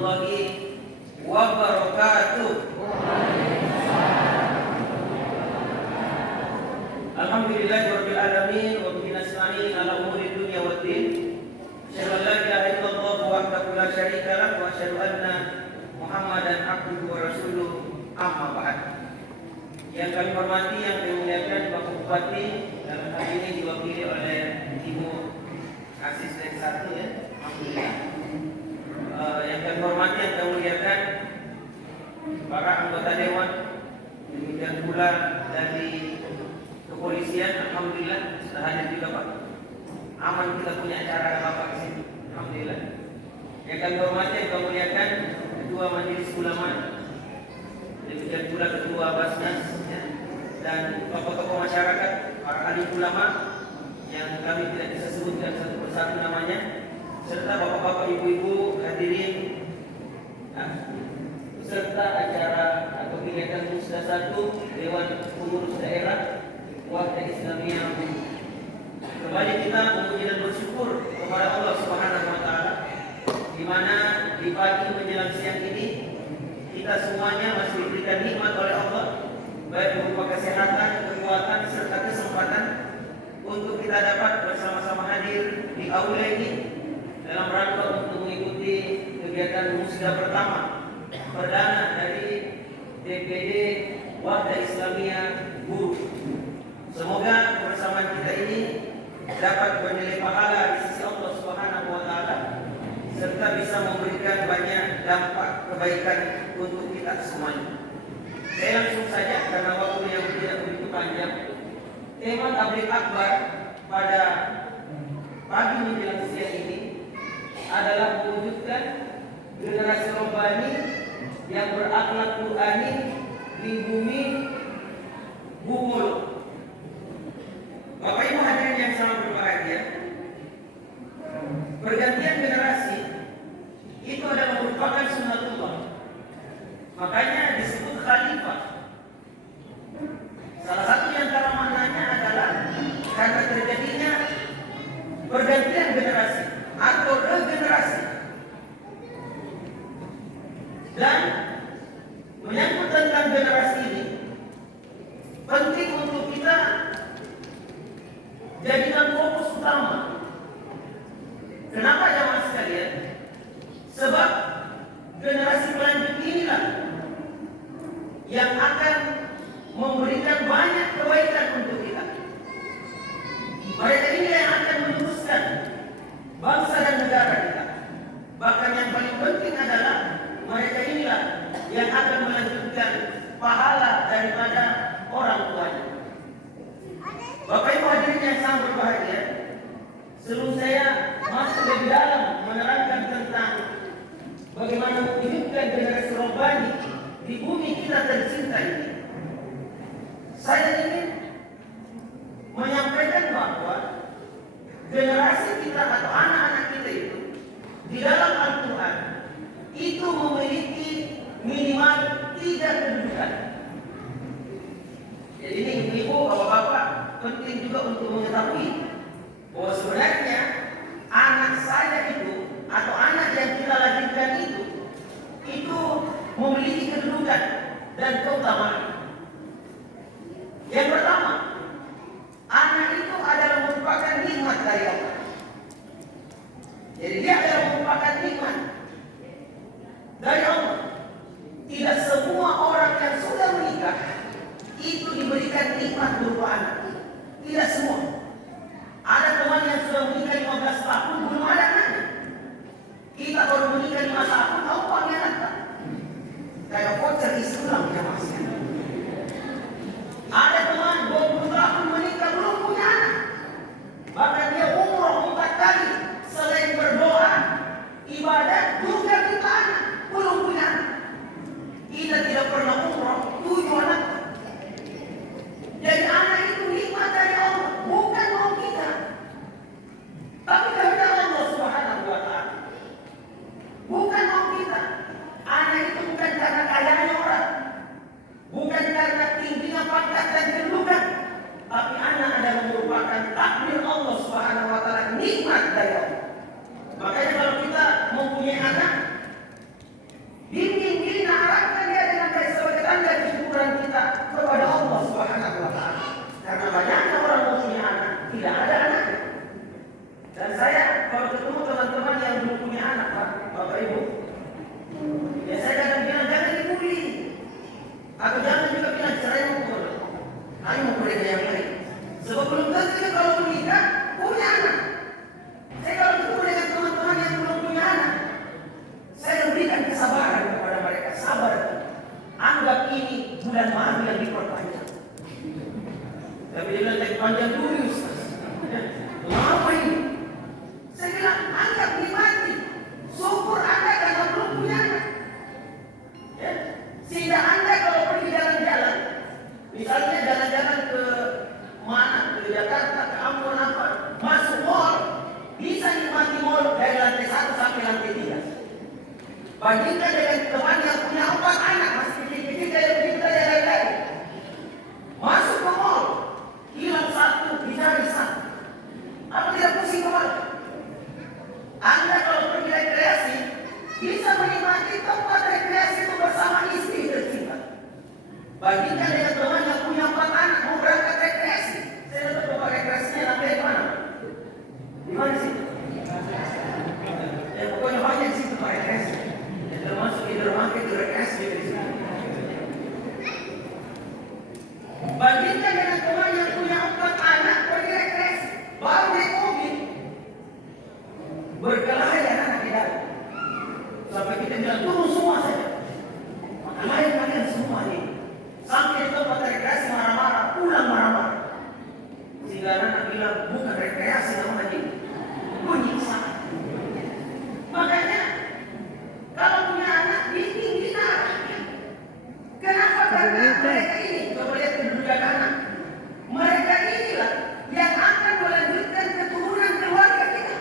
warahmatullahi wabarakatuh. Alhamdulillahirabbil alamin wa bihi nasta'in ala umuri dunya waddin. Asyhadu an la ilaha illallah wahdahu la syarika lah wa asyhadu anna Muhammadan abduhu wa rasuluh. Amma ba'd. Yang kami hormati, yang kami muliakan Bapak Bupati, dalam hal ini diwakili oleh Ibu Asisten 1 ya. Alhamdulillah. Yang kami hormati, yang kami muliakan para anggota dewan, demikian pula dari kepolisian. Alhamdulillah sudah hadir juga Pak. Aman kita punya acara Bapak di sini. Alhamdulillah. Yang kami hormati, yang kami muliakan Ketua Majelis Ulama, demikian pula Ketua Basnas ya, dan tokoh-tokoh masyarakat, para ahli ulama yang kami tidak bisa sebutkan satu persatu namanya, serta bapak-bapak, ibu-ibu hadirin peserta acara atau kegiatan Musda 1 Dewan Pengurus Daerah Wahda Islamiyah. Kembali kita memuji dan bersyukur kepada Allah Subhanahu wa taala di mana di pagi menjelang siang ini kita semuanya masih diberikan nikmat oleh Allah, baik berupa kesehatan, kekuatan serta kesempatan untuk kita dapat bersama-sama hadir di aula ini dalam rangka untuk mengikuti kegiatan Musda pertama perdana dari DPD Wahda Islamiyah Guru. Semoga kebersamaan kita ini dapat bernilai pahala di sisi Allah Subhanahu wa taala serta bisa memberikan banyak dampak kebaikan untuk kita semuanya. Saya langsung saja karena waktu yang tidak begitu panjang. Tema tabligh akbar pada pagi menjelang siang ini adalah mewujudkan generasi robbani yang berakhlak Qur'ani di bumi Bungul. Bapak Ibu hadirin yang sangat berbahagia, pergantian generasi itu adalah merupakan sunnatullah. Makanya disebut khalifah. Salah satu di antara maknanya adalah karena terjadinya pergantian generasi atau regenerasi. Dan menyangkut tentang generasi ini, penting untuk kita jadikan fokus utama. Kenapa jamaah sekalian? Sebab generasi pelanjut inilah yang akan memberikan banyak kebaikan untuk kita. Mereka ini yang akan meneruskan bangsa dan negara kita. Bahkan yang paling penting adalah mereka inilah yang akan melanjutkan pahala daripada orang tuanya. Bapak Ibu hadirin yang sangat berbahagia, sebelum saya masuk lebih dalam menerangkan tentang bagaimana mewujudkan generasi robbani di bumi kita tercinta ini, saya ingin menyampaikan bahwa generasi kita atau anak-anak kita itu di dalam Al-Quran itu memiliki minimal 3 kedudukan. Jadi ini ibu, bapak-bapak penting juga untuk mengetahui bahwa sebenarnya anak saya itu atau anak yang kita lahirkan itu memiliki kedudukan dan keutamaan. Yang pertama, anak itu adalah merupakan nikmat dari Allah. Jadi dia adalah merupakan nikmat dari Allah. Tidak semua orang yang sudah menikah itu diberikan nikmat berupa anak. Tidak semua. Ada teman yang sudah menikah 15 tahun belum ada anaknya. Kita baru menikah 5 tahun, tahu panggil anak. Kayak voucher Islam ya mas. Ada teman 20 Bandingkan dengan teman yang punya 4 anak, masih kecil-kecil kayak kita yang lain-lain. Masuk ke mall, hilang 1, dicari 1. Apa tidak pusing kepala? Anda kalau pergi rekreasi, bisa menikmati tempat rekreasi itu bersama istri tercinta. Bandingkan dengan teman yang punya 4 anak, mau berangkat rekreasi. Saya dapat tempat rekreasinya, tapi di mana? Di mana sih? Ya pokoknya banyak di situ tempat rekreasi. Termasuk di dermaga itu rekreasi di sini. Bandingkan dengan teman yang punya 4 anak pergi rekreasi, baru naik mobil, berkelahi anak di dalam. Sampai kita bilang turun semua saja. Lain kalian semua ini. Sampai di tempat rekreasi marah-marah, pulang marah-marah. Sehingga anak bilang bukan rekreasi namanya ini, penyiksaan. Makanya kalau punya anak bikin kita. Kenapa? Karena mereka ini, coba lihat kedudukan anak. Mereka inilah yang akan melanjutkan keturunan keluarga kita.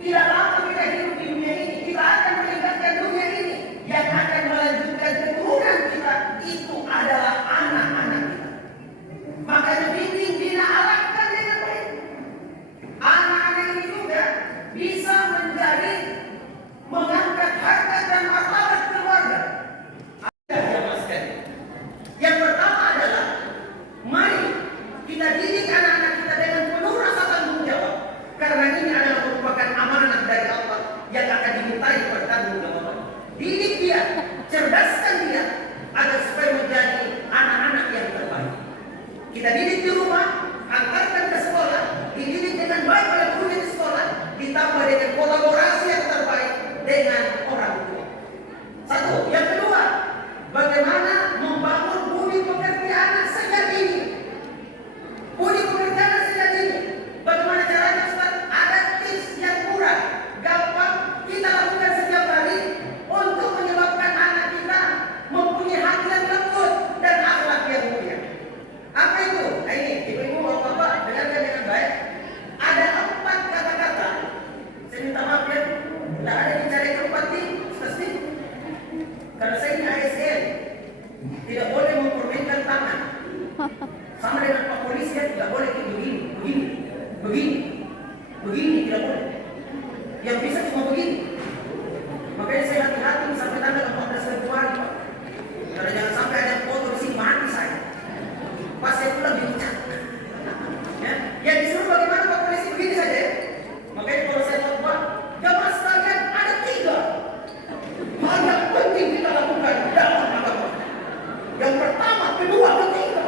Tidak lama kita hidup di dunia ini, kita akan meninggalkan dunia ini. Yang akan melanjutkan keturunan kita itu adalah anak-anak kita. Makanya bimbing bina arahkan dengan baik. Anak-anak ini juga bisa menjadi mengangkat harkat dan martabat keluarga. Yang pertama adalah mari kita didik anak-anak kita dengan penuh rasa tanggung jawab, karena ini adalah merupakan amanah dari Allah yang akan dimintai bertanggung jawab. Didik dia, cerdaskan dia agar supaya menjadi anak-anak yang terbaik. Kita didik di rumah, antarkan ke sekolah, dididik dengan baik oleh guru di sekolah, ditambah dengan kolaborasi yang terbaik dengan orang tua. Satu. Yang kedua, bagaimana membangun budi pekerti anak sejak dini. Budi pekerti anak sejak dini. Bagaimana caranya, Ustaz? Ada tips yang murah, gampang kita lakukan setiap hari untuk menyebabkan anak kita mempunyai hati yang lembut dan akhlak yang mulia. Apa itu? Nah ini, ibu-ibu bapak-bapak dengarkan dengan baik. Ada 4 kata-kata. Saya minta maaf ya, tidak ada dicari tempat nih, pasti. Karena saya ini ASN, tidak boleh mempermainkan tangan. Sama dengan Pak Polisi ya, tidak boleh begini, tidak boleh. Yang bisa cuma begini. Makanya saya hati-hati sampai tanggal 14 Februari Pak. Karena jangan sampai ada foto di sini mati saya. Pas saya pulang dipecat. Ya, yang disuruh bagaimana Pak Polisi begini saja ya. Makanya kalau saya khotbah, jamaah sekalian ada 3 hal yang penting kita lakukan dalam agama. Yang pertama, kedua, ketiga.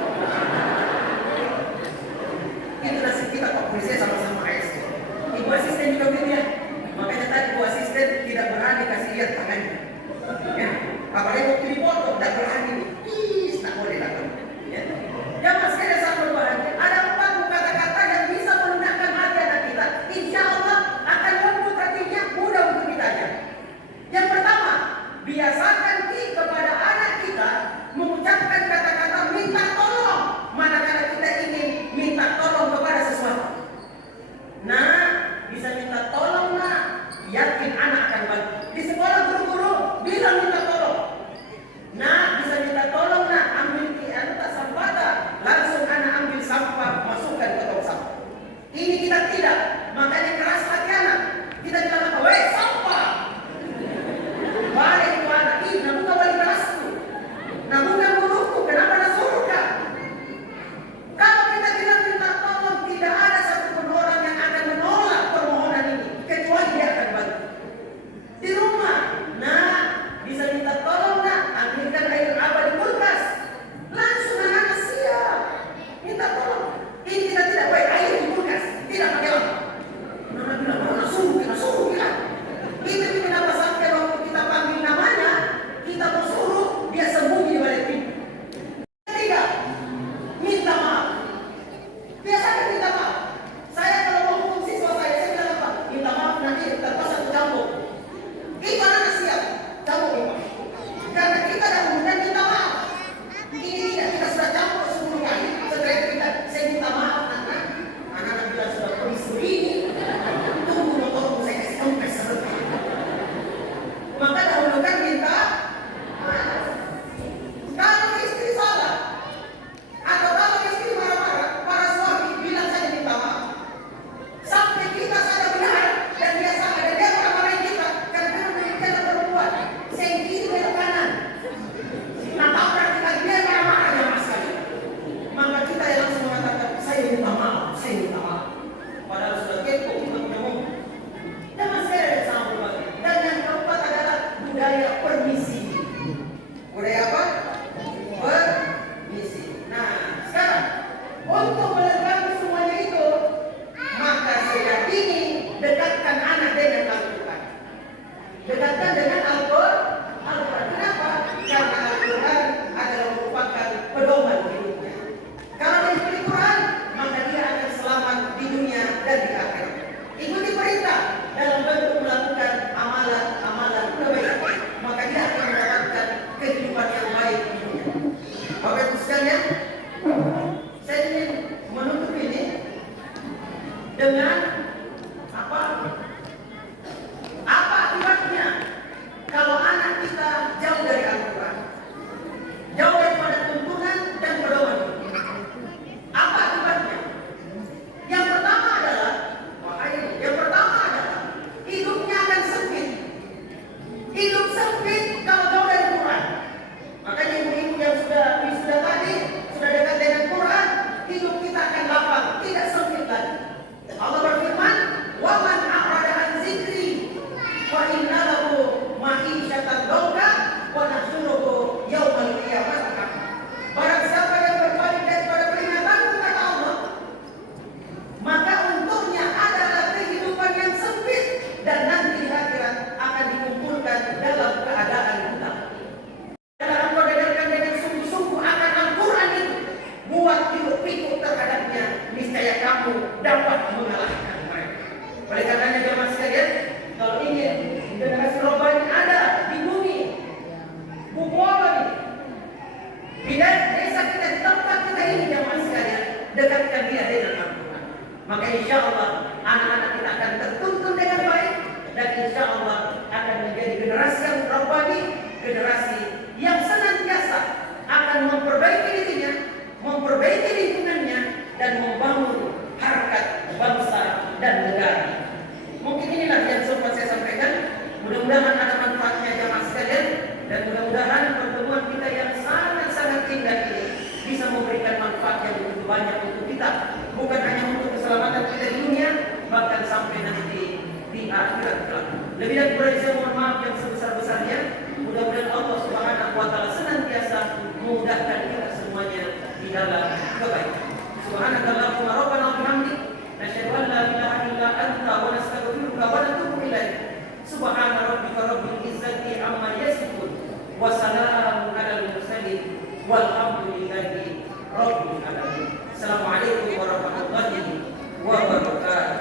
Itu nasib kita Pak Polisi sama-sama ASN. Ibu asisten juga begini ya. Makanya tadi ibu asisten tidak berani kasih lihat tangannya. Ya, apalagi waktu dipoto tidak berani. Tak boleh lakukan. Ya. Jamaah sekalian sangat berbahagia. Ada 4 kata-kata yang bisa melunakkan hati anak kita. Insya Allah akan lembut hatinya, mudah untuk ditanya. Yang pertama, biasakan kepada anak kita mengucapkan kata-kata minta tolong manakala kita ingin minta tolong kepada sesuatu. Nah, bisa minta tolong nak, yakin anak akan bantu. Di sekolah guru-guru bilang minta tolong. Nah, bisa minta tolong nak, ambil tak sampah tak, langsung anak ambil sampah, masukkan ke tong sampah. Ini kita tidak, makanya keras hati anak. Kita bilang apa? Weh, sampah. Balik itu anak, ini namun kau balik kelasku, namun kan guruku, kenapa nak suruh kak? Kalau kita bilang minta tolong, tidak ada satupun orang yang akan menolak permohonan ini, kecuali dia akan bantu. Di rumah, nah bisa minta generasi yang rabbani, generasi yang senantiasa akan memperbaiki dirinya, memperbaiki lingkungannya, dan membangun harkat bangsa dan negara. Mungkin inilah yang sempat saya sampaikan. Mudah-mudahan ada manfaatnya jamaah sekalian, dan mudah-mudahan pertemuan kita yang sangat-sangat indah ini bisa memberikan manfaat yang begitu banyak untuk kita, bukan hanya untuk keselamatan kita di dunia, bahkan sampai nanti di akhirat kelak. Lebih dan kurang saya mohon maaf yang sebesar-besarnya. Mudah-mudahan Allah Subhanahu wa taala senantiasa memudahkan kita semuanya di dalam kebaikan. Subhanakallahumma rabbana wa bihamdik, nasyhadu an la ilaha illa anta wa nastaghfiruka wa natubu ilaik. Subhana rabbika rabbil izzati amma yasifun wa salamun alal mursalin walhamdulillahi rabbil alamin. Assalamualaikum warahmatullahi wabarakatuh.